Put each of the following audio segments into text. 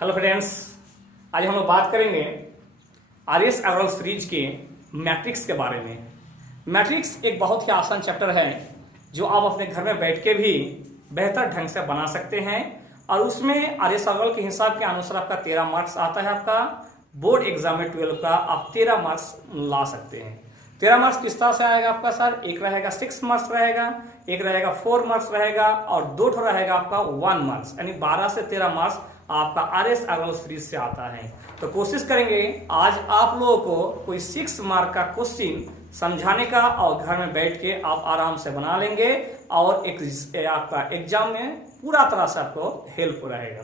Hello friends, आज हम लोग बात करेंगे आर.एस. अग्रवाल सीरीज के मैट्रिक्स के बारे में। मैट्रिक्स एक बहुत ही आसान चैप्टर है जो आप अपने घर में बैठ के भी बेहतर ढंग से बना सकते हैं और उसमें आर.एस. अग्रवाल के हिसाब के अनुसार आपका 13 मार्क्स आता है। आपका बोर्ड एग्जाम में 12 का आप 13 मार्क्स ला सकते हैं। 13 मार्क्स किस तरह से आएगा आपका सर? एक रहेगा 6 मार्क्स रहेगा, एक रहेगा 4 मार्क्स रहेगा और 2 रहेगा आपका 1 मार्क्स, यानी 12 से 13 मार्क्स आपका आर.एस. अग्रवाल सीरीज से आता है। तो कोशिश करेंगे आज आप लोगों को कोई 6 मार्क का क्वेश्चन समझाने का और घर में बैठ के आप आराम से बना लेंगे और आपका एग्जाम में पूरा तरह से आपको हेल्प रहेगा।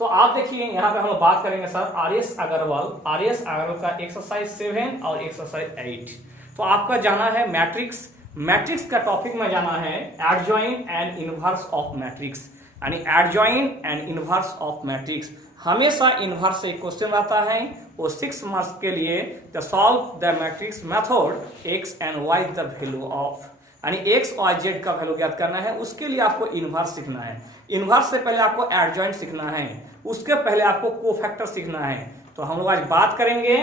तो आप देखिए यहाँ पे हम लोग बात करेंगे सर आर.एस. अग्रवाल का एक्सरसाइज 7 और एक्सरसाइज 8। तो आपका जाना है मैट्रिक्स का टॉपिक में जाना है adjoint and inverse of matrix, यानी adjoint and inverse of matrix. हमेशा इनवर्स से क्वेश्चन आता है वो 6 मार्क्स के लिए। The solve the matrix method X and Y the value of, यानी एक्स और जेड का वैल्यू ज्ञात करना है। उसके लिए आपको इनवर्स सीखना है। इनवर्स से पहले आपको एडजॉइंट सीखना है, उसके पहले आपको कोफैक्टर सीखना है। तो हम लोग आज बात करेंगे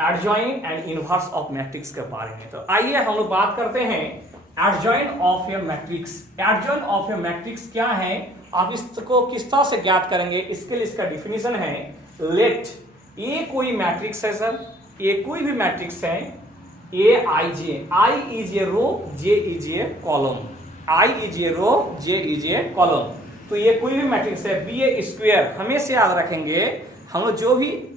adjoin and inverse of matrix के बारे में। तो आइए हम लोग बात करते हैं adjoin of A matrix. Adjoin of A matrix क्या है, आप इसको किस तरह से ज्ञात करेंगे, इसके लिए इसका डिफिनीशन है लेट ए कोई मैट्रिक्स है सर, ए कोई भी मैट्रिक्स है, A I J, I is a row, J is a column, I is a row, J is a column. तो ये कोई भी मैट्रिक्स है, बी ए स्क्वायर, हमेशा याद रखेंगे हम लोग जो भी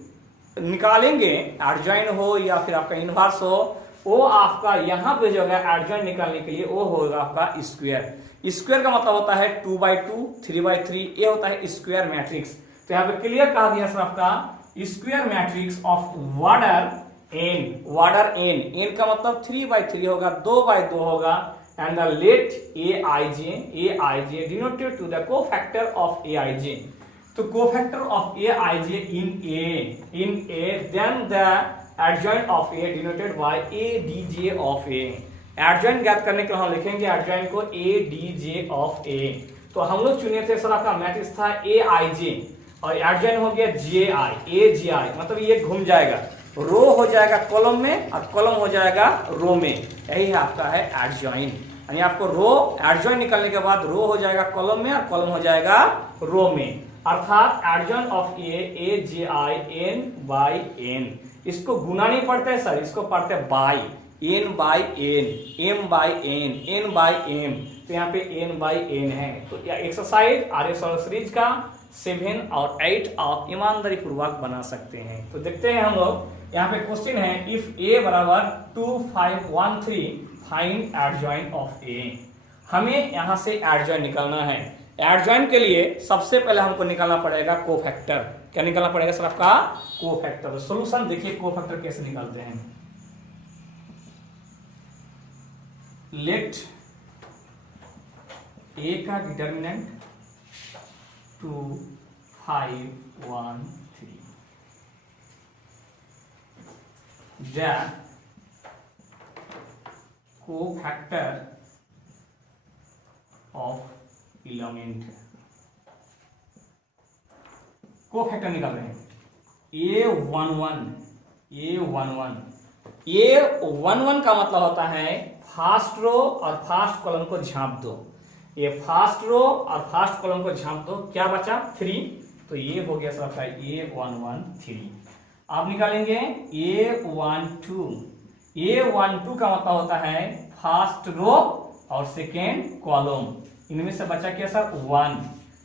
निकालेंगे एडजॉइन हो या फिर आपका इनवर्स हो, वो आपका यहाँ पे जो है एडजॉइन निकालने के लिए वो होगा आपका स्क्वायर। स्क्वायर का मतलब होता है 2/2, 3/3, ये होता है स्क्वायर मैट्रिक्स। तो यहाँ पे क्लियर कहा दिया सर आपका square matrix of order N, N का मतलब 3/3 होगा, 2/2 होगा, and the let A I J denoted to the cofactor of A I J. तो cofactor of A I J in A then the adjoint of A denoted by A D J of A. Adjoint ज्ञात करने के लिए हम लिखेंगे adjoint को ए D J of A. तो हम लोग चुने थे सर आपका मैट्रिक्स था ए आई जे और एडजॉइंट हो गया जे आई, ए जे आई, मतलब ये घूम जाएगा, रो हो जाएगा कॉलम में और कॉलम हो जाएगा रो में, यही आपका है एडजॉइंट। यानी आपको रो एडजॉइंट निकलने के बाद रो हो जाएगा कॉलम में और कॉलम हो जाएगा रो में, अर्थात adjoint of A J I N by N. इसको गुना नहीं पढ़ते है सर, इसको पढ़ते हैं by, N by N, M by N, N by M. तो यहाँ पे एन बाई एन है। तो एक्सरसाइज आर.एस. अग्रवाल सीरीज का 7 और 8 आप ईमानदारी पूर्वक बना सकते हैं। तो देखते हैं हम लोग, यहाँ पे क्वेश्चन है इफ ए बराबर 2, 5, 1, 3 फाइंड एडजॉइंट ऑफ ए। हमें यहाँ से एडजॉइंट निकालना है। एडजॉइंट के लिए सबसे पहले हमको निकालना पड़ेगा कोफैक्टर। क्या निकालना पड़ेगा सर आपका? कोफैक्टर। सॉल्यूशन देखिए कोफैक्टर कैसे निकालते हैं। लेट ए का determinant 2, 5, 1, 3 the cofactor of element. Cofactor निकाल रहे हैं A11 का मतलब होता है फास्ट रो और फास्ट कॉलम को झांप दो। ये फास्ट रो और फास्ट कॉलम को झांप दो, क्या बचा 3, तो ये हो गया सर आपका A11 3। आप निकालेंगे A12 का मतलब होता है फास्ट रो और सेकेंड कॉलम, इनमें से बचा क्या सर 1,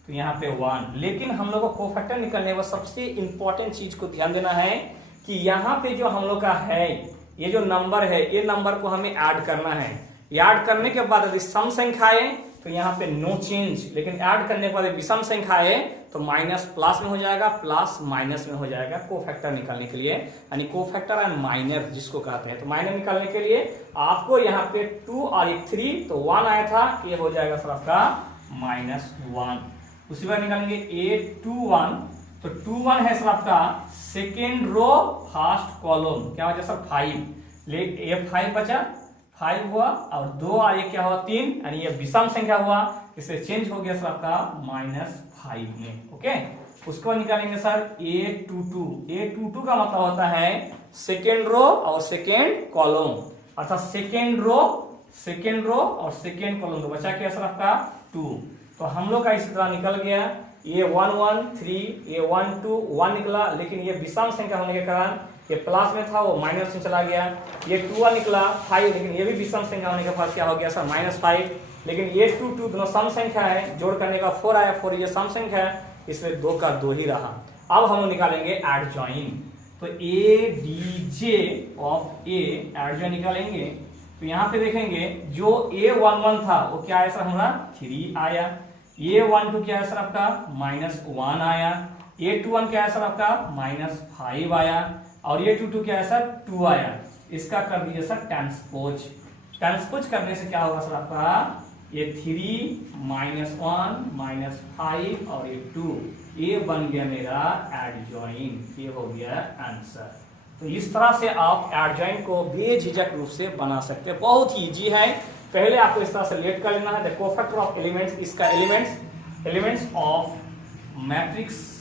तो यहाँ पे 1। लेकिन हम लोग को कोफैक्टर निकलने में सबसे इंपॉर्टेंट चीज को ध्यान देना है कि यहाँ पे जो हम लोग का है ये जो नंबर है, ये नंबर को हमें ऐड करना है। ऐड करने के बाद यदि सम संख्या आए तो यहाँ पे नो चेंज, लेकिन ऐड करने के बाद विषम संख्या आए तो माइनस प्लस में हो जाएगा, प्लस माइनस में हो जाएगा। कोफैक्टर निकालने के लिए, यानी कोफैक्टर एंड माइनर जिसको कहते हैं। तो माइनर निकालने के लिए आपको यहाँ पे 2 और 3, तो 1 आया था, ये हो जाएगा सर आपका -1। उसी बार निकालेंगे A21, तो 21 है सर आपका सेकेंड रो फर्स्ट कॉलम, क्या हो जाए सर 5, ले 5 बचा, 5 हुआ और 2 और 1 क्या हुआ 3, यानी ये विषम संख्या हुआ, इससे चेंज हो गया सर आपका -5 में। ओके, उसको निकालेंगे सर A22। A22 का मतलब होता है सेकेंड रो और सेकेंड कॉलम, अर्थात सेकेंड रो और सेकेंड कॉलम। तो बचा क्या सर आपका 2। तो हम लोग का इसी तरह निकल गया A113 A12 1 निकला, लेकिन ये विषम संख्या होने के कारण ये प्लस में था वो माइनस में चला गया। ये 2 निकला 5, लेकिन ये भी विषम संख्या होने के बाद क्या हो गया सर -5। लेकिन ये 2 दोनों सम संख्या है, जोड़ करने का 4 आया, 4 ये सम संख्या है, इसमें 2 का 2 ही रहा। अब हम निकालेंगे एडजॉइन। तो ADJ ऑफ A एडजॉइन निकालेंगे। तो यहाँ पे देखेंगे जो A11 था वो क्या आया सर हमारा 3 आया। A12 क्या है सर आपका -1 आया। A21 क्या है सर आपका -5 आया। और A22 क्या है सर 2 आया। इसका कर दीजिए सर ट्रांसपोज। ट्रांसपोज करने से क्या होगा सर आपका ये 3 -1 -5 और ये 2, ये बन गया मेरा एडजॉइन। ये हो गया आंसर। तो इस तरह से आप एडजॉइन को बेझिझक रूप से बना सकते हैं, बहुत ही इजी है। पहले आपको इस तरह से लेट कर लेना है द कोफैक्टर ऑफ एलिमेंट्स, इसका एलिमेंट्स ऑफ मैट्रिक्स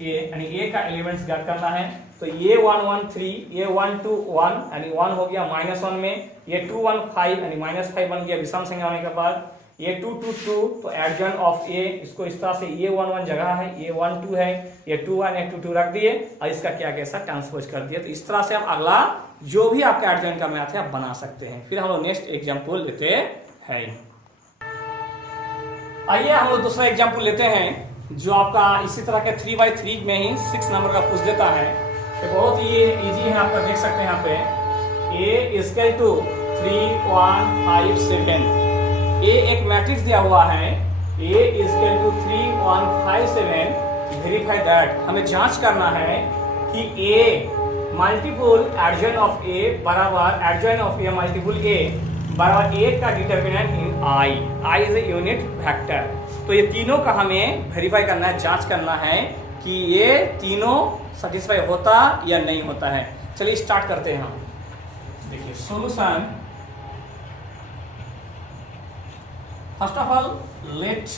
ए, यानी ए का एलिमेंट्स ज्ञात करना है। तो A113 A12 1 यानी 1 हो गया -1 में, ये 215 यानी -5 बन गया विषम संख्या होने के बाद। ये 222 तो एडजॉइन ऑफ ए, इसको इस तरह से A11 जगह है, A12 है, ये 21 A22 रख दिए और इसका क्या कैसा ट्रांसपोज कर दिए। तो इस तरह से आप अगला जो भी आपका एडजॉइन का मैथ है आप बना सकते हैं। फिर हम लोग नेक्स्ट एग्जाम्पल लेते हैं। आइए हम लोग दूसरा एग्जाम्पल लेते हैं जो आपका इसी तरह के 3x3 में ही 6 नंबर का पूछ देता है। तो बहुत ही इजी है, आपका देख सकते हैं यहाँ पे A = 3 1 5 7। ए एक मैट्रिक्स दिया हुआ है A = 3 1 5 7। वेरीफाई दैट, हमें जांच करना है कि A multiple adjoin of A बराबर adjoin of A multiple A बराबर A का determinant in I is a unit vector. तो ये तीनों का हमें वेरीफाई करना है, जांच करना है कि ये तीनों सेटिस्फाई होता या नहीं होता है। चलिए स्टार्ट करते हैं हम। देखिए solution, first of all let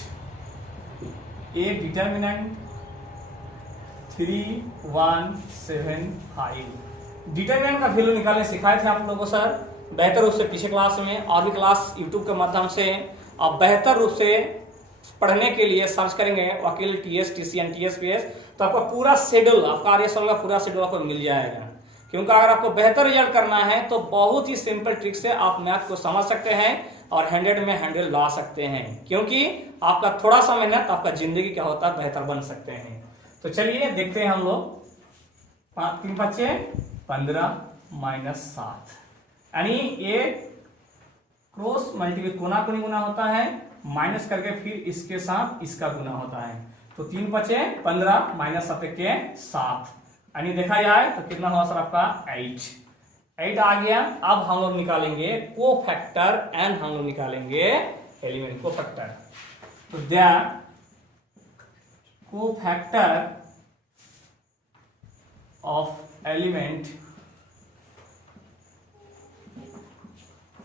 A determinant 3 1 7 5। Determinant का वैल्यू निकालने सिखाए थे आप लोगों को सर बेहतर रूप से पिछले क्लास में, और भी क्लास यूट्यूब के माध्यम से आप बेहतर रूप से पढ़ने के लिए सर्च करेंगे वकील TS TCN TSPS, तो आपका पूरा शेड्यूल, आपका RSL का पूरा शेड्यूल आपको मिल जाएगा। क्योंकि अगर आपको बेहतर रिजल्ट करना है तो बहुत ही सिंपल ट्रिक से आप मैथ को समझ सकते हैं और 100 में 100 ला सकते हैं। क्योंकि आपका थोड़ा सा मेहनत आपका जिंदगी क्या होता है बेहतर बन सकते हैं। तो चलिए देखते हैं हम लोग। 3 बच्चे 15 -7, यानी ये क्रॉस मल्टीपल कोना कोनी गुना होता है, माइनस करके फिर इसके साथ इसका गुना होता है। तो 3 बचे 15 -7 के 7, यानी देखा जाए तो कितना हुआ सर आपका 8 आ गया। अब हम लोग निकालेंगे कोफैक्टर एंड हम लोग निकालेंगे एलिमेंट कोफैक्टर। तो द कोफैक्टर ऑफ एलिमेंट,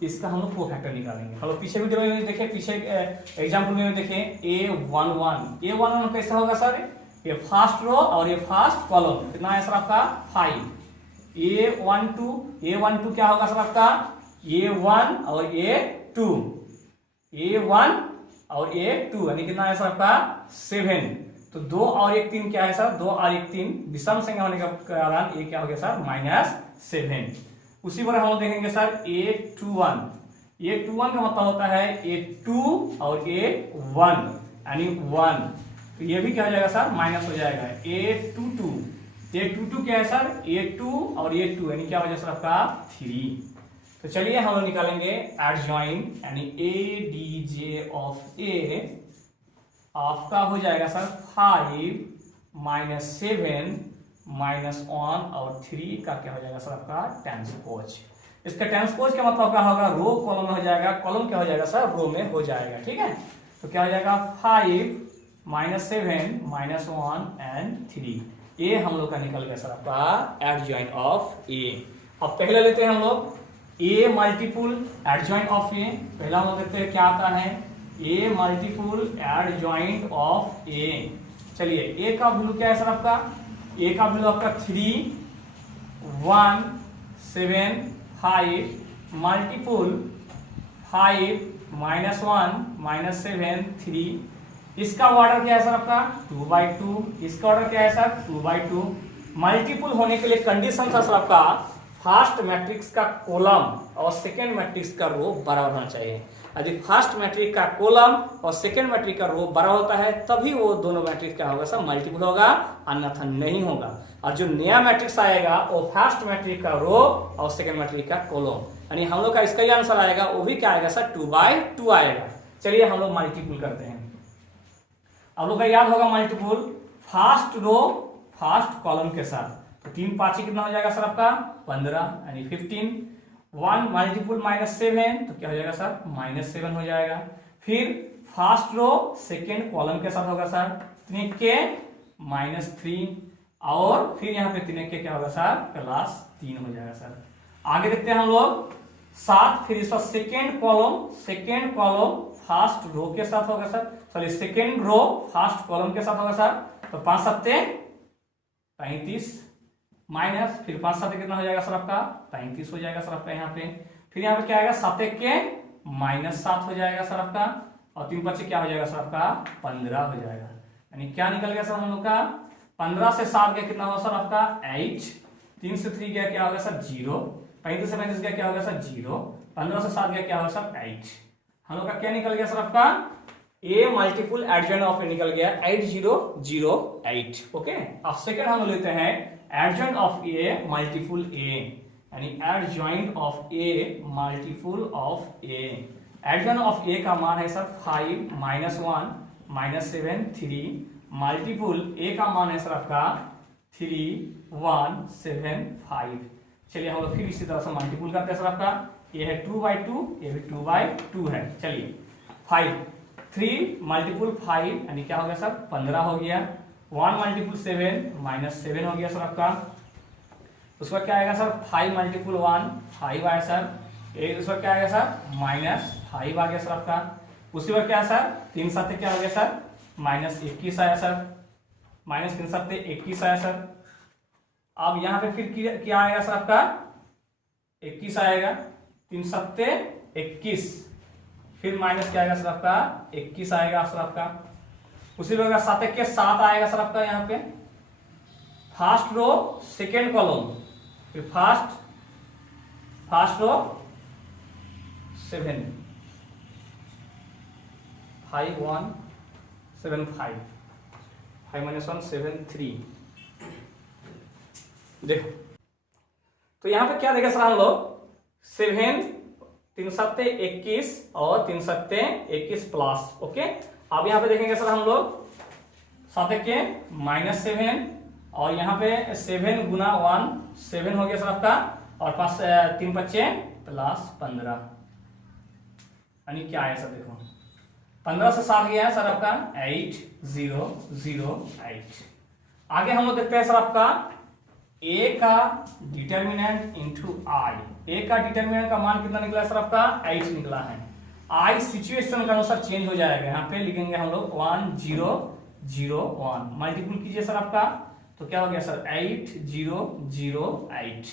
इसका हम लोग कोफैक्टर निकालेंगे। हम लोग पीछे वीडियो में देखें, पीछे एग्जाम्पल में देखें A11 कैसा होगा सर, ये फर्स्ट रो और ये फर्स्ट कॉलम, कितना है सर आपका 5। A12 क्या होगा सर आपका A1 और A2, A1 और A2 यानी कितना है सर आपका 7। तो 2 और 1 3 क्या है सर, 2 और 1 3 विषम संख्या होने के कारण ये क्या हो गया सर -7। उसी पर हम देखेंगे सर A21 का मतलब होता है A2 और A1 यानी 1, तो ये भी क्या हो जाएगा सर माइनस हो जाएगा। A22 क्या है सर A2 और A2 यानी क्या हो जाएगा सर आपका 3। तो चलिए हम लोग निकालेंगे एडजॉइन, यानी ADJ ऑफ A आपका हो जाएगा सर 5 -7 -1 और 3 का क्या हो जाएगा सर आपका ट्रांसपोज। इसका ट्रांसपोज का मतलब क्या होगा, रो कॉलम में हो जाएगा, कॉलम क्या हो जाएगा सर रो में हो जाएगा। ठीक है, तो क्या हो जाएगा 5 -7 -1 एंड 3। ये हम लोग का निकल गया सर आपका एडजॉइन ऑफ ए। अब पहले लेते हैं हम लोग ए मल्टीपल एडजॉइन ऑफ ए। पहला हम लोग देखते हैं क्या आता है ए मल्टीपुल एडजॉइंट ऑफ ए। चलिए ए का वैल्यू क्या है सर आपका, ए का वैल्यू आपका 3 1 7 5 मल्टीपुल 5 -1 -7 3। इसका ऑर्डर क्या है सर आपका 2/2। इसका ऑर्डर क्या है सर 2/2। मल्टीपुल होने के लिए कंडीशन था सर आपका फर्स्ट मैट्रिक्स का कॉलम और सेकेंड मैट्रिक्स का रो बराबर होना चाहिए। यदि फर्स्ट मैट्रिक्स का कॉलम और सेकेंड मैट्रिक्स का रो बराबर होता है तभी वो दोनों मैट्रिक्स क्या होगा सर मल्टीपुल होगा, अन्यथा नहीं होगा। और जो नया मैट्रिक्स आएगा वो फर्स्ट मैट्रिक्स का रो और सेकेंड मैट्रिक्स का कॉलम, यानी हम लोग का इसका ही आंसर आएगा, वो भी क्या आएगा सर 2/2 आएगा। चलिए हम लोग मल्टीपुल करते हैं। आप लोग का याद होगा multiple first row first column के साथ, तो 3 5 कितना हो जाएगा सर आपका 15 यानी 15। 1 मल्टीपुल -7 तो क्या हो जाएगा सर -7 हो जाएगा। फिर फर्स्ट रो सेकेंड कॉलम के साथ होगा सर 3 के -3 और फिर यहाँ पे 3 के क्या होगा सर +3 हो जाएगा सर। आगे देखते हैं हम लोग 7, फिर इसका सेकेंड कॉलम फर्स्ट रो के साथ होगा sir, sorry second row first column के साथ होगा सर, तो 5 7 35 माइनस फिर 5 7 कितना हो जाएगा सर आपका 35 हो जाएगा सर आपका यहाँ पे। फिर यहाँ पे क्या आएगा 7 के -7 हो जाएगा सर आपका और 3 5 क्या हो जाएगा सर आपका 15 हो जाएगा। यानी क्या निकल गया सर हम लोग का 15 से 7 गया कितना होगा सर आपका 8, 3 से 3 गया क्या होगा सर 0, 35 से 35 गया क्या होगा सर 0, 15 से 7 गया क्या होगा सर 8। हम लोग का क्या निकल गया सर आपका A multiple adjoint of A निकल गया 8008। ओके, अब सेकंड हम लेते हैं adjoint of A multiple A, यानी adjoint of A multiple of A. Adjoint of A का मान है सर 5 -1 -7 3 मल्टीपुल ए का मान है सर आपका 3 1 7 5। चलिए हम लोग फिर इसी तरह से मल्टीपुल करते हैं सर आपका, ये है 2/2, ये भी 2/2 है। चलिए 5 3 मल्टीपुल 5 यानी क्या हो गया सर 15 हो गया। 1 मल्टीपुल 7 -7 हो गया सर आपका। उसका क्या आएगा सर 5 मल्टीपुल 1 5 आया सर। उसका क्या आएगा सर -5 आ गया सर आपका। उसी बार क्या है सर 3 7 क्या हो गया सर -21 आया सर, -3 7 21 आया सर। अब यहाँ पे फिर क्या आएगा सर आपका 21 आएगा, 3 7 21, फिर माइनस क्या आएगा सर आपका 21 आएगा सर आपका। उसी प्रकार 7 के 7 आएगा सर आपका यहाँ पे फर्स्ट रो सेकेंड कॉलम, फिर फर्स्ट रो 7 5 1 7 5 5 -1 7 3। देखो तो यहाँ पे क्या देखें सर हम लोग 7 3 7 21 और 3 7 21 प्लस। ओके, अब यहाँ पे देखेंगे सर हम लोग 7 के -7 और यहाँ पे 7 गुना 1 7 हो गया सर आपका और 3 बच्चे प्लस 15, यानी क्या है सर देखो 15 से 7 गया है सर आपका 8 0 0 8। आगे हम लोग देखते हैं सर आपका ए का डिटर्मिनेंट इंटू आई। ए का डिटर्मिनेंट का मान कितना निकला है सर आपका 8 निकला है। आई सिचुएशन के अनुसार चेंज हो जाएगा, यहाँ पे लिखेंगे हम लोग 1 0 0 1 मल्टीपुल कीजिए सर आपका, तो क्या हो गया सर 8 0 0 8।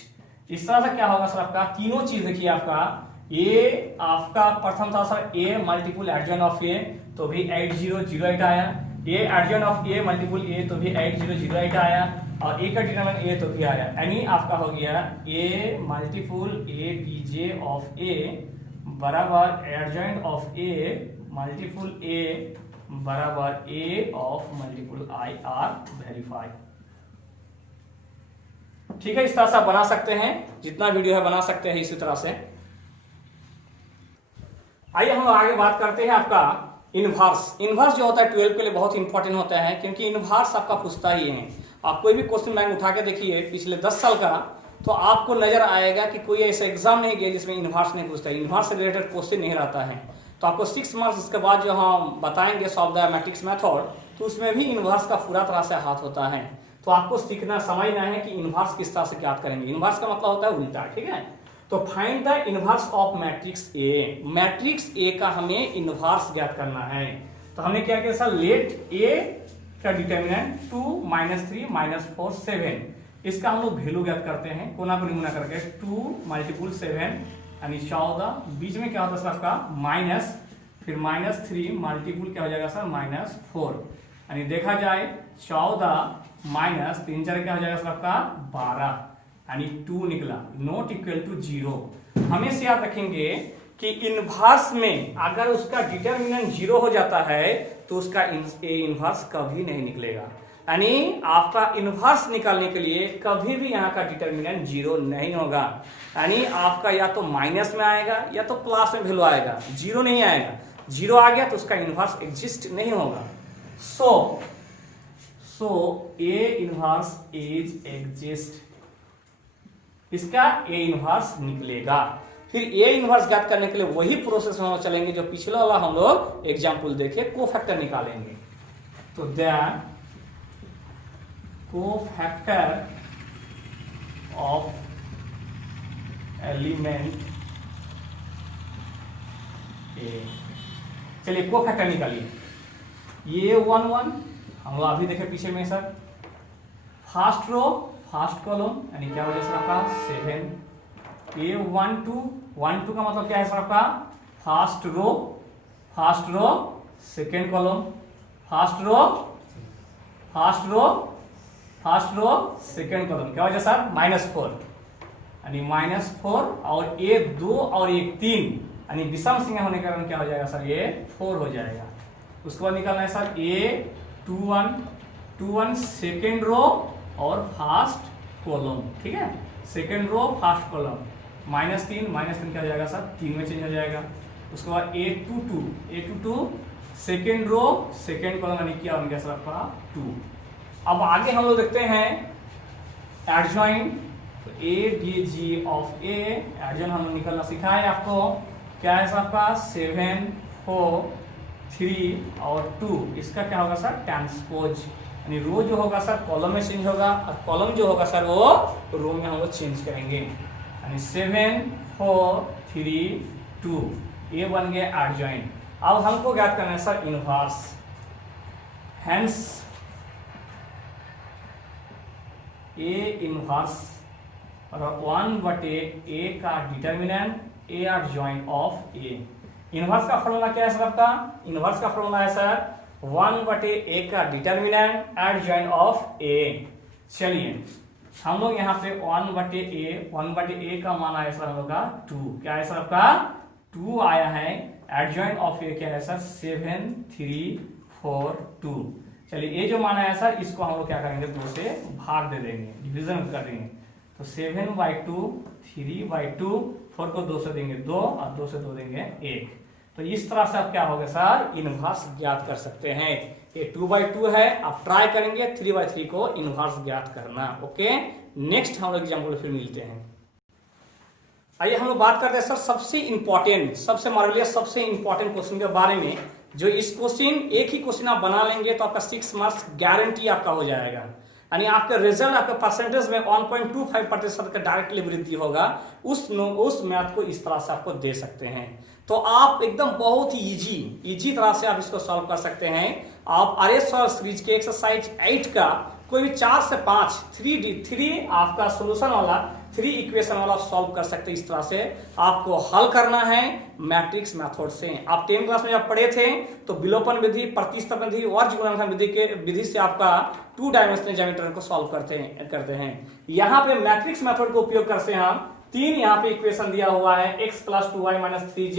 इस तरह से क्या होगा सर आपका तीनों चीज देखिए आपका ए आपका प्रथम था sir A multiple adjoint of A तो भी 8 0 0 8 आया, A adjoint of A multiple A तो भी 8 0 0 8 आया और ए का डिटरमिनेंट ए तो भी आया, यानी आपका हो गया ए multiple A BJ of A बराबर adjoint of A multiple A बराबर A of multiple I are verify. ठीक है, इस तरह से आप बना सकते हैं, जितना वीडियो है बना सकते हैं इसी तरह से। आइए हम आगे बात करते हैं आपका इनवर्स। इनवर्स जो होता है 12 के लिए बहुत इंपॉर्टेंट होता है, क्योंकि इनवर्स आपका पूछता ही है। आप कोई भी क्वेश्चन बैंक उठा के देखिए पिछले 10 साल का, तो आपको नजर आएगा कि कोई ऐसा एग्जाम नहीं गया जिसमें इनवर्स नहीं पूछता है, इनवर्स से रिलेटेड क्वेश्चन नहीं रहता है। तो आपको 6 मार्क्स इसके बाद जो हम बताएंगे सॉल्व द मैट्रिक्स मेथड, तो उसमें भी इनवर्स का पूरा तरह से हाथ होता है। तो आपको सीखना समझना है कि इनवर्स किस तरह से ज्ञात करेंगे। इनवर्स का मतलब होता है उल्टा, ठीक है। तो find the inverse of matrix A. Matrix A का हमें इनवर्स ज्ञात करना है। तो हमने क्या किया सर, लेट ए का डिटर्मिनेंट 2 -3 -4 7, इसका हम लोग वैल्यू ज्ञात करते हैं कोना को निमुना करके 2 × 7 यानी 14, बीच में क्या होता है सर आपका माइनस, फिर -3 मल्टीपुल क्या हो जाएगा सर -4, यानी देखा जाए 14 - 3 4 क्या हो जाएगा सर आपका 12, यानी 2 निकला, नॉट इक्वल टू 0। हमेशा याद रखेंगे कि इनवर्स में अगर उसका डिटर्मिनेंट 0 हो जाता है तो उसका इनवर्स कभी नहीं निकलेगा। यानी आपका इनवर्स निकालने के लिए कभी भी यहाँ का डिटर्मिनेंट 0 नहीं होगा, यानी आपका या तो माइनस में आएगा या तो प्लस में वैल्यू आएगा, 0 नहीं आएगा। 0 आ गया तो उसका इनवर्स एग्जिस्ट नहीं होगा। सो ए इनवर्स इज एग्जिस्ट, इसका ए इनवर्स निकलेगा। फिर ए इनवर्स ज्ञात करने के लिए वही प्रोसेस में हम चलेंगे जो पिछला वाला हम लोग एग्जाम्पल देखे, कोफैक्टर निकालेंगे। तो दैट कोफैक्टर ऑफ एलिमेंट ए, चलिए कोफैक्टर निकालिए। ये 1 1 हम लोग अभी देखे पीछे में sir, first row first column यानी क्या हो जाए सर आपका 7, ए 1 2 का मतलब क्या है सर आपका first row second column, first row second column क्या हो जाए सर -4, यानी -4 और ए 2 और एक 3, यानी विषम संख्या होने के कारण क्या हो जाएगा सर ये 4 हो जाएगा। उसके बाद निकालना है सर ए 2 1 सेकेंड रो और फर्स्ट कॉलम, ठीक है, सेकेंड रो फर्स्ट कॉलम, -3 क्या हो जाएगा सर 3 में चेंज हो जाएगा। उसके बाद ए 2 सेकेंड रो सेकेंड कॉलम यानी क्या बन गया सर आपका 2। अब आगे हम लोग देखते हैं एडजॉइंट, तो A D G of A, adjoint हम लोग निकालना सिखाया है आपको, क्या है सर आपका 7 4 3 और 2, इसका क्या होगा सर ट्रांसपोज, यानी रो जो होगा सर कॉलम में चेंज होगा और कॉलम जो होगा सर वो रो में हम लोग चेंज करेंगे, यानी 7 4 3 2, ये बन गया एडजॉइंट। अब हमको ज्ञात करना है sir inverse, hence A inverse और 1/a का determinant A adjoint of A. Inverse का फॉर्मूला क्या है सर आपका, इनवर्स का फॉर्मूला है सर 1/a का डिटर्मिनेंट एडजॉइंट ऑफ ए। चलिए हम लोग यहाँ पे 1/a का मान आया सर हम लोग का 2, क्या है सर आपका 2 आया है, एडजॉइंट ऑफ ए क्या है सर 7 3 4 2। चलिए ये जो मान आया सर इसको हम लोग क्या करेंगे 2 से भाग दे देंगे, डिवीजन कर देंगे, तो 7/2 3/2, 4 को 2 से देंगे 2 और 2 से 2 देंगे 1। तो इस तरह से आप क्या होगा सर इनवर्स ज्ञात कर सकते हैं। ये 2/2 है, आप ट्राई करेंगे 3/3 को इनवर्स ज्ञात करना। ओके, नेक्स्ट हम लोग एग्जाम्पल फिर मिलते हैं। आइए हम लोग बात करते हैं सर सबसे इंपॉर्टेंट, सबसे मार्वेलियस, सबसे इंपॉर्टेंट क्वेश्चन के बारे में, जो इस क्वेश्चन एक ही क्वेश्चन आप बना लेंगे तो आपका 6 मार्क्स गारंटी आपका हो जाएगा, यानी आपका रिजल्ट आपके परसेंटेज में 1.25% का डायरेक्टली वृद्धि होगा। उस मैथ को इस तरह से आपको दे सकते हैं। तो आप एकदम बहुत ही इजी तरह से आप इसको सॉल्व कर सकते हैं। आप आरएस सॉल्व सीरीज के एक्सरसाइज 8 का कोई भी 4 से 5 3 आपका सोल्यूशन वाला 3 इक्वेशन वाला सॉल्व कर सकते हैं। इस तरह से आपको हल करना है मैट्रिक्स मेथड से। आप 10 क्लास में जब पढ़े थे तो विलोपन विधि, प्रतिस्थापन विधि और गुणनखंड विधि के विधि से आपका 2 डायमेंशनल ज्यामिति को सॉल्व करते हैं। यहाँ पे मैट्रिक्स मेथड का उपयोग करते हैं हम 3 यहाँ पे इक्वेशन दिया हुआ है, x + 2y - 3z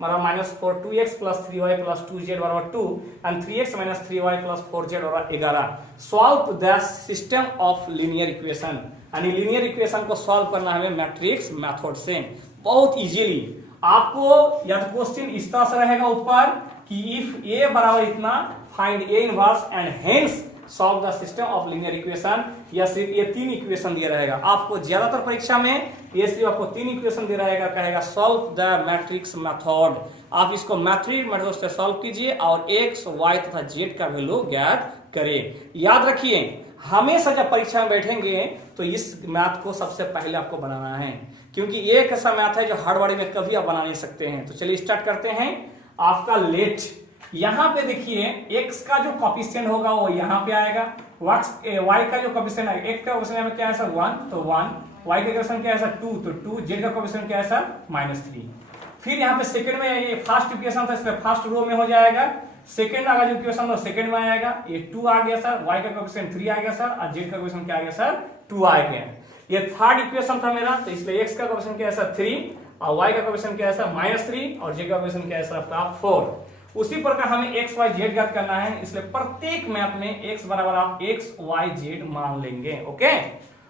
-4 2x + 3y + 2z = 2 and 3x - 3y + 4z = 11। Solve the system of linear equation, यानी लीनियर इक्वेशन को सॉल्व करना है मैट्रिक्स मेथड से बहुत इजीली। आपको या तो क्वेश्चन इस तरह से रहेगा ऊपर कि इफ ए बराबर इतना find A inverse and hence solve the system of linear equation, या सिर्फ ये 3 इक्वेशन दिया रहेगा। आपको ज्यादातर परीक्षा में ये सिर्फ आपको 3 इक्वेशन दिया रहेगा, कहेगा सॉल्व द मैट्रिक्स मेथड। आप इसको मैट्रिक्स मेथड से सॉल्व कीजिए और x y तथा z का वैल्यू ज्ञात करें। याद रखिए, हमेशा जब परीक्षा में बैठेंगे तो इस मैथ को सबसे पहले आपको बनाना है, क्योंकि एक ऐसा मैथ है जो हड़बड़ी में कभी आप बना नहीं सकते हैं। तो चलिए स्टार्ट करते हैं। आपका लेट, यहां पे देखिए x का जो कॉफिशिएंट होगा वो यहां पे आएगा, y का जो कॉफिशिएंट है, x का कॉफिशिएंट क्या है सर 1, तो 1, y का कॉफिशिएंट क्या है सर 2, तो 2, z का कॉफिशिएंट क्या है सर -3। फिर यहाँ पे सेकंड में ये फर्स्ट इक्वेशन था, इसमें फर्स्ट रो में हो जाएगा, सेकंड आगा जो इक्वेशन था सेकंड में आएगा, ये 2 आ गया सर, y का कॉफिशिएंट 3 आ गया सर, और z का कॉफिशिएंट क्या आ गया सर 2 आ गया। ये थर्ड इक्वेशन था मेरा, तो इसलिए x का कॉफिशिएंट क्या है सर 3, और y का कॉफिशिएंट क्या है सर -3, और z का कॉफिशिएंट क्या है सर आपका 4। उसी प्रकार हमें x y z ज्ञात करना है, इसलिए प्रत्येक मैथ में x बराबर आप x y z मान लेंगे। ओके,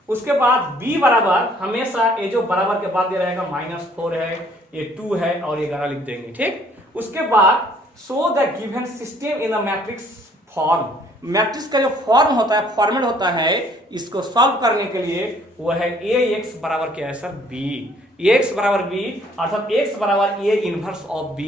उसके बाद b बराबर हमेशा ये जो बराबर के बाद दे रहेगा -4 है, ये 2 है, और ये 11 लिख देंगे। ठीक, उसके बाद show the given system in the matrix form. Matrix का जो फॉर्म होता है, फॉर्मेट होता है, इसको सॉल्व करने के लिए वो है ax बराबर क्या है सर b, ax बराबर b, अर्थात x बराबर a इनवर्स ऑफ b।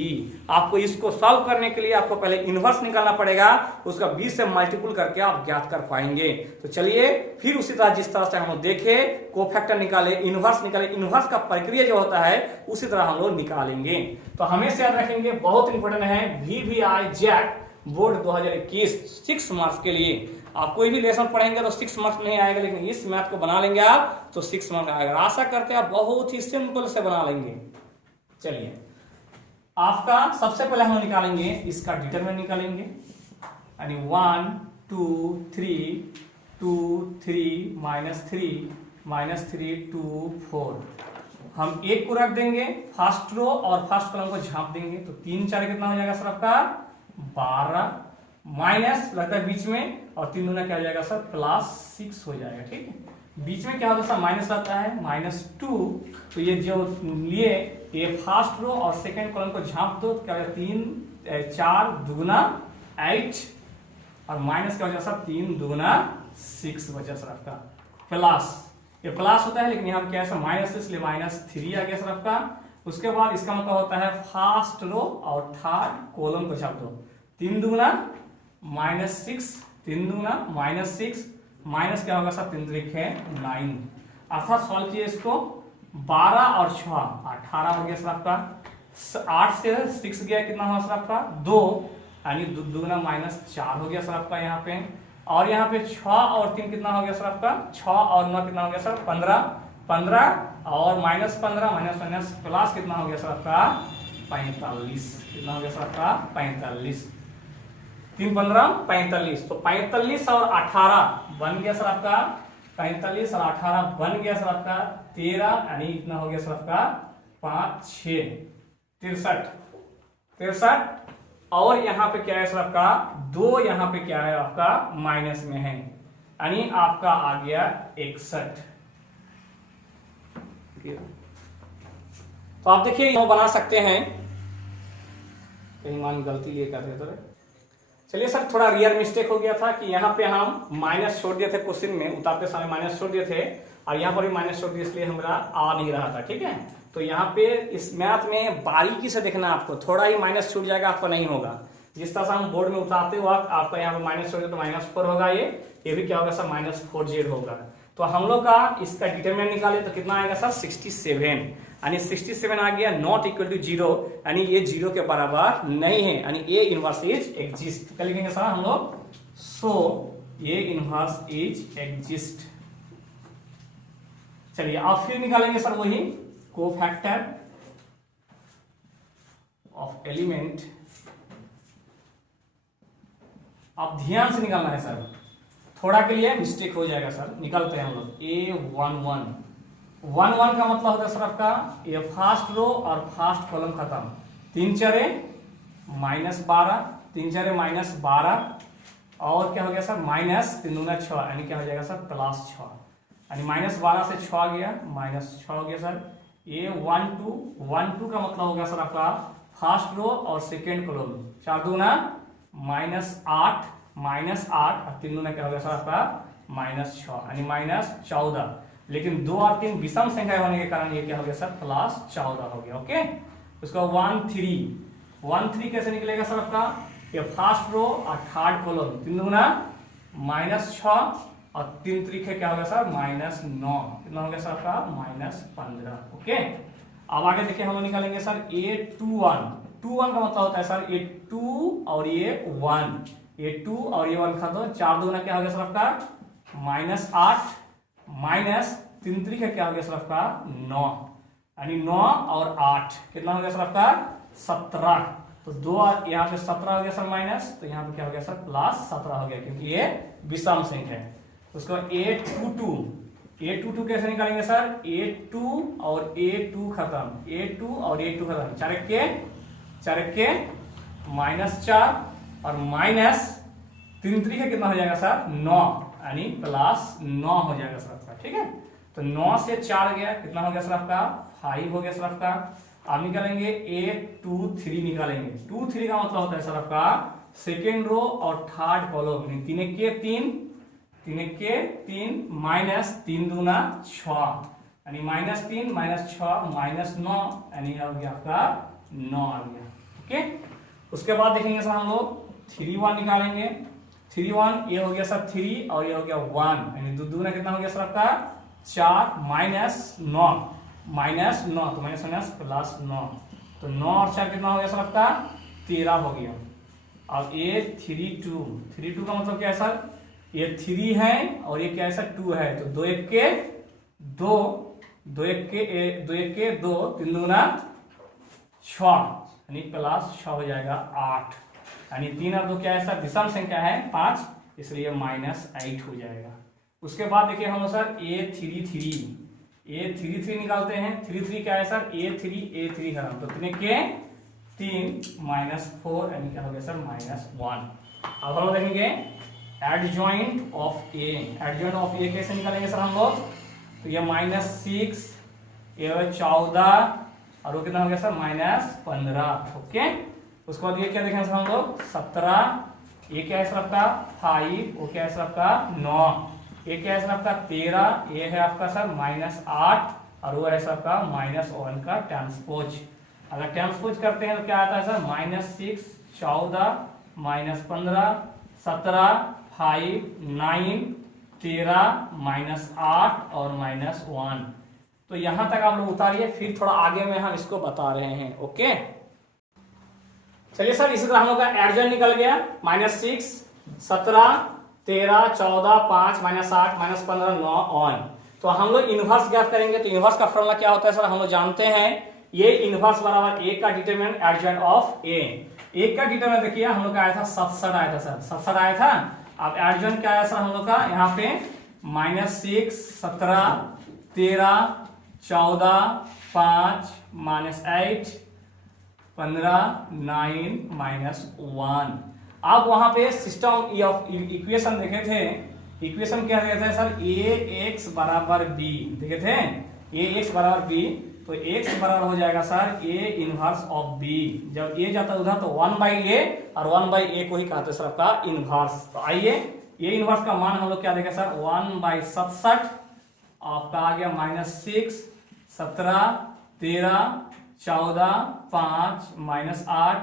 आपको इसको सॉल्व करने के लिए आपको पहले इनवर्स निकालना पड़ेगा, उसका b से मल्टीपल करके आप ज्ञात कर पाएंगे। तो चलिए फिर उसी तरह जिस तरह से हम लोग देखे कोफैक्टर निकाले, इनवर्स निकाले, इनवर्स का प्रक्रिया जो होता है उसी तरह हम लोग निकालेंगे। तो हमेशा याद रखेंगे, बहुत इंपॉर्टेंट है, VVI जैक बोर्ड 2021 6 मार्क्स के लिए। आप कोई भी लेसन पढ़ेंगे तो 6 मार्क्स नहीं आएगा, लेकिन इस मैथ को बना लेंगे आप तो 6 मार्क्स आएगा। आशा करते हैं आप बहुत ही सिंपल से बना लेंगे। चलिए, आपका सबसे पहले हम निकालेंगे इसका डिटरमिनेंट निकालेंगे, यानी 1 2 3 2 3 -3 2 4। हम एक को रख देंगे फर्स्ट रो और फर्स्ट कॉलम को झांप देंगे, तो 3 4 कितना हो जाएगा सर आपका 12, माइनस लगता है बीच में, और 3 दूना क्या हो जाएगा सर +6 हो जाएगा। ठीक है, बीच में क्या होता है सर माइनस आता है -2, तो ये जो लिए ये फर्स्ट रो और सेकंड कॉलम को झांप दो, क्या हो जाएगा 3 4 दूना 8, और माइनस क्या हो जाएगा सर 3 दूना 6 बचा सर आपका प्लस, ये प्लस होता है लेकिन यहाँ क्या है सर माइनस, इसलिए -3 आ गया सर आपका। उसके बाद इसका मतलब होता है फर्स्ट रो और थर्ड कॉलम को छाप दो, 3 दूना -6, 3 दूना -6, माइनस क्या होगा सर 3 लिखे 9, अर्थात सॉल्व किए इसको 12 और 6 18 हो गया सर आपका। 8 से 6 गया कितना हुआ सर आपका 2, यानी 2 दूना -4 हो गया सर आपका यहाँ पे। और यहाँ पे 6 और 3 कितना हो गया सर आपका 6 और 9 कितना हो गया सर 15 और -15 माइनस प्लस कितना हो गया सर आपका 45, कितना हो गया सर आपका 45, 3 15 45, तो 45 और 18 बन गया सर आपका 45 और 18 बन गया सर आपका 13, यानी इतना हो गया सर आपका 5 6 63, और यहाँ पे क्या है सर आपका 2, यहाँ पे क्या है आपका माइनस में है, यानी आपका आ गया 61। तो आप देखिए यहाँ बना सकते हैं, कहीं मान गलती ये कर रहे थे। चलिए सर, थोड़ा रियर मिस्टेक हो गया था कि यहाँ पे हम माइनस छोड़ दिए थे, क्वेश्चन में उतारते समय माइनस छोड़ दिए थे, और यहाँ पर भी माइनस छोड़ दिए, इसलिए हमारा आ नहीं रहा था। ठीक है, तो यहाँ पे इस मैथ में बारीकी से देखना, आपको थोड़ा ही माइनस छूट जाएगा, आपको नहीं होगा। जिस तरह से हम बोर्ड में उतारते वक्त आपका यहाँ पे माइनस छोड़ तो -4 होगा, ये भी क्या होगा सर -4z होगा। तो हम लोग का इसका डिटरमिनेंट निकाले तो कितना आएगा सर 67, यानी 67 आ गया, नॉट इक्वल टू 0, यानी ये 0 के बराबर नहीं है, यानी ए इनवर्स इज एग्जिस्ट। क्या लिखेंगे सर हम लोग, सो ए इनवर्स इज एग्जिस्ट। चलिए अब फिर निकालेंगे सर वही कोफैक्टर ऑफ एलिमेंट। अब ध्यान से निकालना है सर, थोड़ा के लिए मिस्टेक हो जाएगा सर। निकालते हैं हम लोग A11 का मतलब होता है सर आपका ये फर्स्ट रो और फर्स्ट कॉलम खत्म, 3 4 -12, 3 4 -12, और क्या हो गया सर -3 दूना 6, यानी क्या हो जाएगा सर +6, यानी -12 से 6 गया -6 हो गया सर। A12 का मतलब होगा सर आपका फर्स्ट रो और सेकेंड कॉलम, 4 दूना -8, और 3 दूना क्या हो गया सर आपका -6, यानी -14, लेकिन 2 और 3 विषम संख्या होने के कारण ये क्या हो गया सर +14 हो गया। ओके, उसका 1 3 कैसे निकलेगा सर आपका, ये फर्स्ट रो और थर्ड कॉलम, 3 दूना -6 और 3 3 क्या हो गया सर -9, कितना हो गया सर आपका -15। ओके, अब आगे देखिए हम लोग निकालेंगे सर A21। 21 का मतलब होता है सर ये 2 और ये 1, ये 2 और ये 1 खा दो, 4 दूना क्या हो गया सर आपका -8 माइनस 3 3 क्या हो गया सर आपका 9, यानी 9 और 8 कितना हो गया सर आपका 17। तो 2 यहाँ पे 17 हो गया सर माइनस, तो यहाँ पे क्या हो गया सर +17 हो गया, क्योंकि ये विषम संख्या है। उसको A22 कैसे निकालेंगे सर, A2 और A2 खत्म, A2 और A2 खत्म, 4 के -4 और माइनस 3 3 कितना हो जाएगा सर 9, यानी +9 हो जाएगा सर आपका। ठीक है, तो 9 से 4 गया, कितना हो गया सर आपका 5 हो गया सर आपका। अब निकालेंगे A23 निकालेंगे। 23 का मतलब होता है सर आपका सेकेंड रो और थर्ड कॉलम, 3 के 3 माइनस 3 दूना 6, यानी -3 -6 -9, यानी हो गया आपका 9 आ गया। ओके, उसके बाद देखेंगे सर हम लोग 3 1 निकालेंगे। 3 1 ये हो गया सर 3 और ये हो गया 1, यानी दूना कितना हो गया सर आपका 4 -9 तो -9 तो 9 और 4 कितना हो गया सर आपका 13 हो गया। अब ये 32 का मतलब क्या है सर, ये 3 है और ये क्या है सर 2 है, तो 2 1 के 2 2 1 के 2 3 दूना 6, यानी +6 हो जाएगा 8, यानी 3 और 2 क्या है सर विषम संख्या है 5, इसलिए -8 हो जाएगा। उसके बाद देखिए हम सर A33 निकालते हैं। 33 क्या है सर A3 खत्म, तो 3 के 3 -4, यानी क्या हो गया सर -1। अब हम लोग देखेंगे एडजॉइंट ऑफ ए कैसे निकालेंगे सर हम लोग, तो ये -6 ये 14 और वो कितना हो गया सर -15। ओके, उसके बाद ये क्या देखेंगे सर हम लोग 17, ये क्या है सर आपका 5, वो क्या है सर आपका 9, ये क्या है सर आपका 13, ये है आपका सर -8 और वो है सर आपका -1 का ट्रांसपोज। अगर ट्रांसपोज करते हैं तो क्या आता है सर -6 14 -15 17 5 9 13 -8 और -1। तो यहां तक आप लोग उतारिए, फिर थोड़ा आगे में हम इसको बता रहे हैं। ओके, चलिए सर इसी तरह हम लोग का एडजॉइंट निकल गया, -6 17 13 14 5 -8 -15 9 ऑन। तो हम लोग इनवर्स ज्ञात करेंगे, तो इनवर्स का फॉर्मूला क्या होता है सर हम लोग जानते हैं, ये इनवर्स बराबर ए का डिटरमिनेंट एडजॉइंट ऑफ ए का डिटरमिनेंट देखिए हम लोग का आया था 67 आया था सर, 67 आया था। अब एडजॉइंट क्या आया सर हम लोग का यहाँ पे -6 17 13 14 5 -8 15 9 -1। आप वहां पे सिस्टम ऑफ इक्वेशन देखे थे, इक्वेशन क्या देखे थे सर ax बराबर b देखे थे, ax बराबर b, तो x बराबर हो जाएगा sir a inverse of b। जब a जाता है उधर तो 1/a और 1/a को ही कहते सर आपका इनवर्स। तो आइए a इनवर्स का मान हम लोग क्या देखें सर 1/67 आपका आ गया -6 17 13 14 5 -8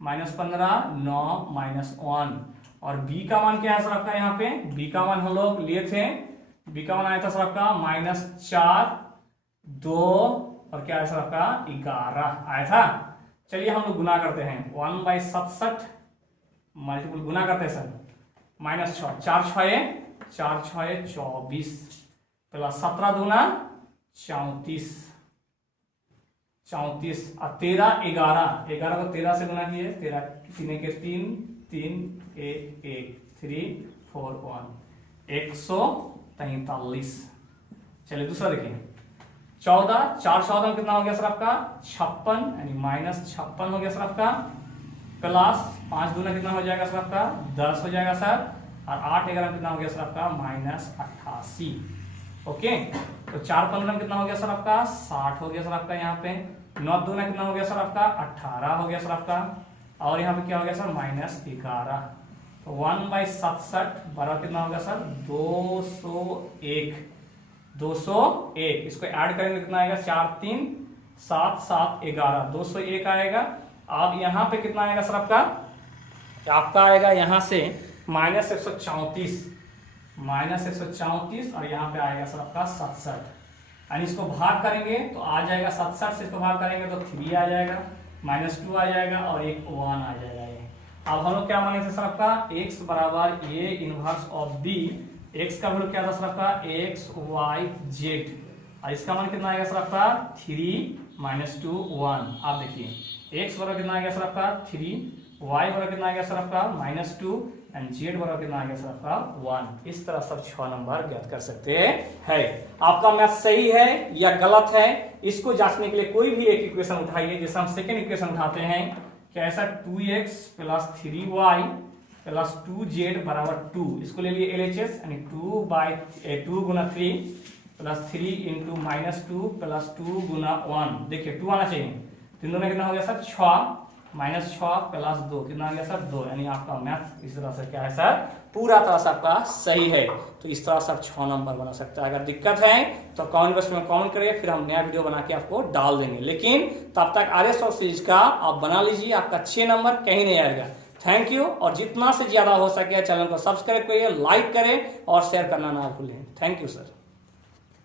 -15 9 -1। और b का मान क्या है सर आपका, यहाँ पे b का मान हम लोग लिए थे, b का मान आया था सर आपका -4 2 और क्या है सर आपका 11 आया था। चलिए हम लोग गुना करते हैं, 1/67 मल्टीपल गुना करते हैं सर -6 4 6 24 प्लस 17 दूना 34 और 13 11 को 13 से गुना किए, 13 3 के 3 3 1 1 3 4 1 143। चलिए दूसरा देखिए 14 4 14 में कितना हो गया सर आपका 56, यानी -56 हो गया सर आपका, प्लस 5 दूना कितना हो जाएगा सर आपका 10 हो जाएगा सर, और 8 11 में कितना हो गया सर आपका -88। ओके, तो 4 15 में कितना हो गया सर आपका 60 हो गया सर आपका, यहाँ पे 9 दूना कितना हो गया सर आपका 18 हो गया सर आपका, और यहाँ पे क्या हो गया सर -11। तो 1/67 बराबर कितना हो गया सर 201। इसको ऐड करेंगे कितना आएगा 4 3 7 7 11 201 आएगा। अब यहाँ पे कितना आएगा सर आपका आएगा यहाँ से -134 -134 और यहाँ पे आएगा सर आपका 67 यानी इसको भाग करेंगे तो आ जाएगा 67 से इसको भाग करेंगे तो 3 आ जाएगा, -2 आ जाएगा और एक 1 आ जाएगा। ये अब हम लोग क्या माने थे सर आपका x बराबर a inverse of b, x का वैल्यू क्या था सर आपका x y z और इसका मान कितना आएगा सर आपका 3 -2 1। आप देखिए x बराबर कितना आ गया सर आपका 3, y बराबर कितना आ गया सर आपका -2 एंड z बराबर कितना आ गया सर आपका 1। इस तरह सब 6 नंबर ज्ञात कर सकते हैं। आपका मैथ सही है या गलत है, इसको जांचने के लिए कोई भी एक इक्वेशन उठाइए। जैसे हम सेकेंड इक्वेशन उठाते हैं, क्या ऐसा 2x + 3y + 2z बराबर 2, इसको ले लिए LHS यानी 2 गुना 3 + 3 × -2 + 2 गुना 1। देखिए 2 आना चाहिए, तीन दोनों कितना हो गया सर 6 -6 + 2 कितना आ गया सर 2। यानी आपका मैथ इस तरह से क्या है सर पूरा तरह से आपका सही है। तो इस तरह से आप 6 नंबर बना सकते हैं। अगर दिक्कत है तो कमेंट बॉक्स में कमेंट करिए, फिर हम नया वीडियो बना के आपको डाल देंगे। लेकिन तब तक RS और सीरीज का आप बना लीजिए, आपका 6 नंबर कहीं नहीं आएगा। Thank you. और जितना से ज्यादा हो सके चैनल को सब्सक्राइब करिए, लाइक करें और शेयर करना ना भूलें। Thank you sir.